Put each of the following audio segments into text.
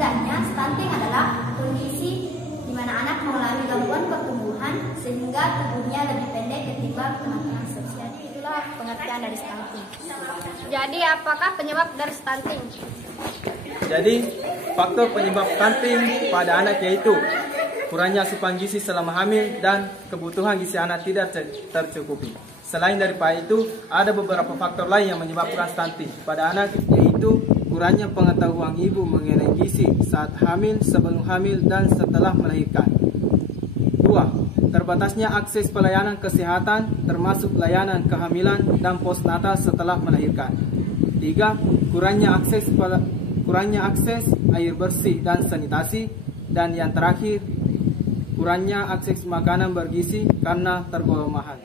mudahnya, stunting adalah kondisi di mana anak mengalami gangguan pertumbuhan sehingga tubuhnya lebih pendek ketimbang teman-teman seusia. Itulah pengertian dari stunting. Jadi, apakah penyebab dari stunting? Jadi, faktor penyebab stunting pada anak yaitu kurangnya asupan gizi selama hamil dan kebutuhan gizi anak tidak tercukupi. Selain daripada itu, ada beberapa faktor lain yang menyebabkan stunting pada anak, yaitu kurangnya pengetahuan ibu mengenai gizi saat hamil, sebelum hamil, dan setelah melahirkan. 2. Terbatasnya akses pelayanan kesehatan, termasuk layanan kehamilan dan postnatal setelah melahirkan. 3. Kurangnya akses air bersih dan sanitasi. Dan yang terakhir, kurangnya akses makanan bergizi karena tergolong mahal.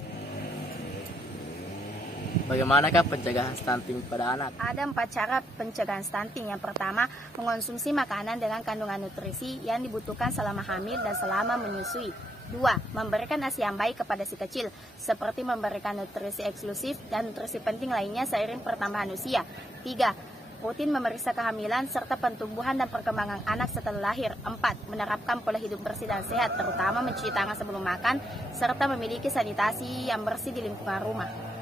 Bagaimanakah pencegahan stunting pada anak? Ada 4 cara pencegahan stunting. Yang pertama, mengonsumsi makanan dengan kandungan nutrisi yang dibutuhkan selama hamil dan selama menyusui. 2. Memberikan ASI yang baik kepada si kecil, seperti memberikan nutrisi eksklusif dan nutrisi penting lainnya seiring pertambahan usia. 3. Rutin memeriksa kehamilan serta pertumbuhan dan perkembangan anak setelah lahir. 4. Menerapkan pola hidup bersih dan sehat, terutama mencuci tangan sebelum makan, serta memiliki sanitasi yang bersih di lingkungan rumah.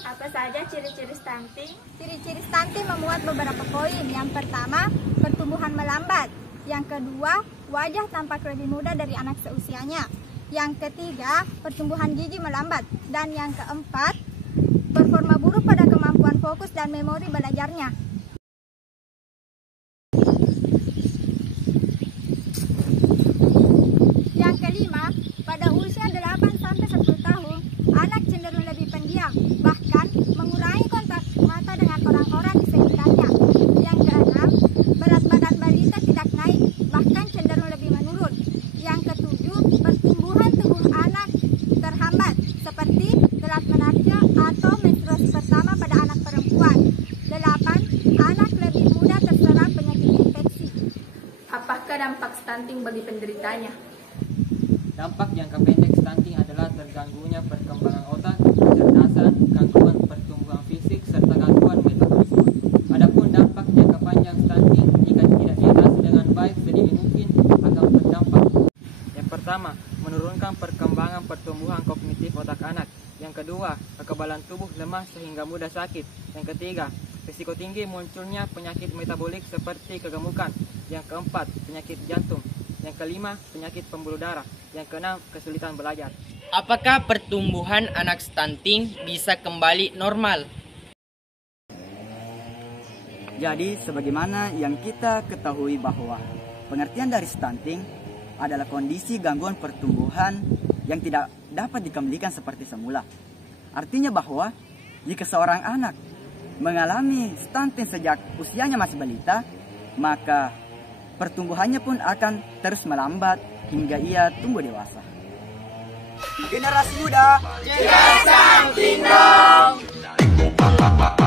Apa saja ciri-ciri stunting? Ciri-ciri stunting memuat beberapa poin. Yang pertama, pertumbuhan melambat. Yang kedua, wajah tampak lebih muda dari anak seusianya. Yang ketiga, pertumbuhan gigi melambat. Dan yang keempat, performa buruk pada kemampuan fokus dan memori belajarnya. Yang kelima, pada usia 8-10 tahun, anak cenderung lebih pendiam, bahkan mengurangi kontak mata dengan orang-orang di sekitarnya. Yang keenam, berat badan balita tidak naik, bahkan cenderung lebih menurun. Yang ketujuh, pertumbuhan tubuh anak terhambat, seperti telat menarja atau menstruasi pertama pada anak perempuan. 8. Anak lebih mudah terserang penyakit infeksi. Apakah dampak stunting bagi penderitanya? Dampak jangka pendek stunting adalah terganggunya perkembangan otak, kecerdasan, gangguan pertumbuhan fisik, serta gangguan metabolisme. Adapun dampak jangka panjang stunting jika tidak diatasi dengan baik sedini mungkin akan berdampak. Yang pertama, menurunkan perkembangan pertumbuhan kognitif otak anak. Yang kedua, kekebalan tubuh lemah sehingga mudah sakit. Yang ketiga, risiko tinggi munculnya penyakit metabolik seperti kegemukan. Yang keempat, penyakit jantung. Yang kelima, penyakit pembuluh darah. Yang keenam, kesulitan belajar. Apakah pertumbuhan anak stunting bisa kembali normal? Jadi, sebagaimana yang kita ketahui bahwa pengertian dari stunting adalah kondisi gangguan pertumbuhan yang tidak dapat dikembalikan seperti semula. Artinya bahwa jika seorang anak mengalami stunting sejak usianya masih balita, maka pertumbuhannya pun akan terus melambat hingga ia tumbuh dewasa. Generasi muda, cegah stunting dong!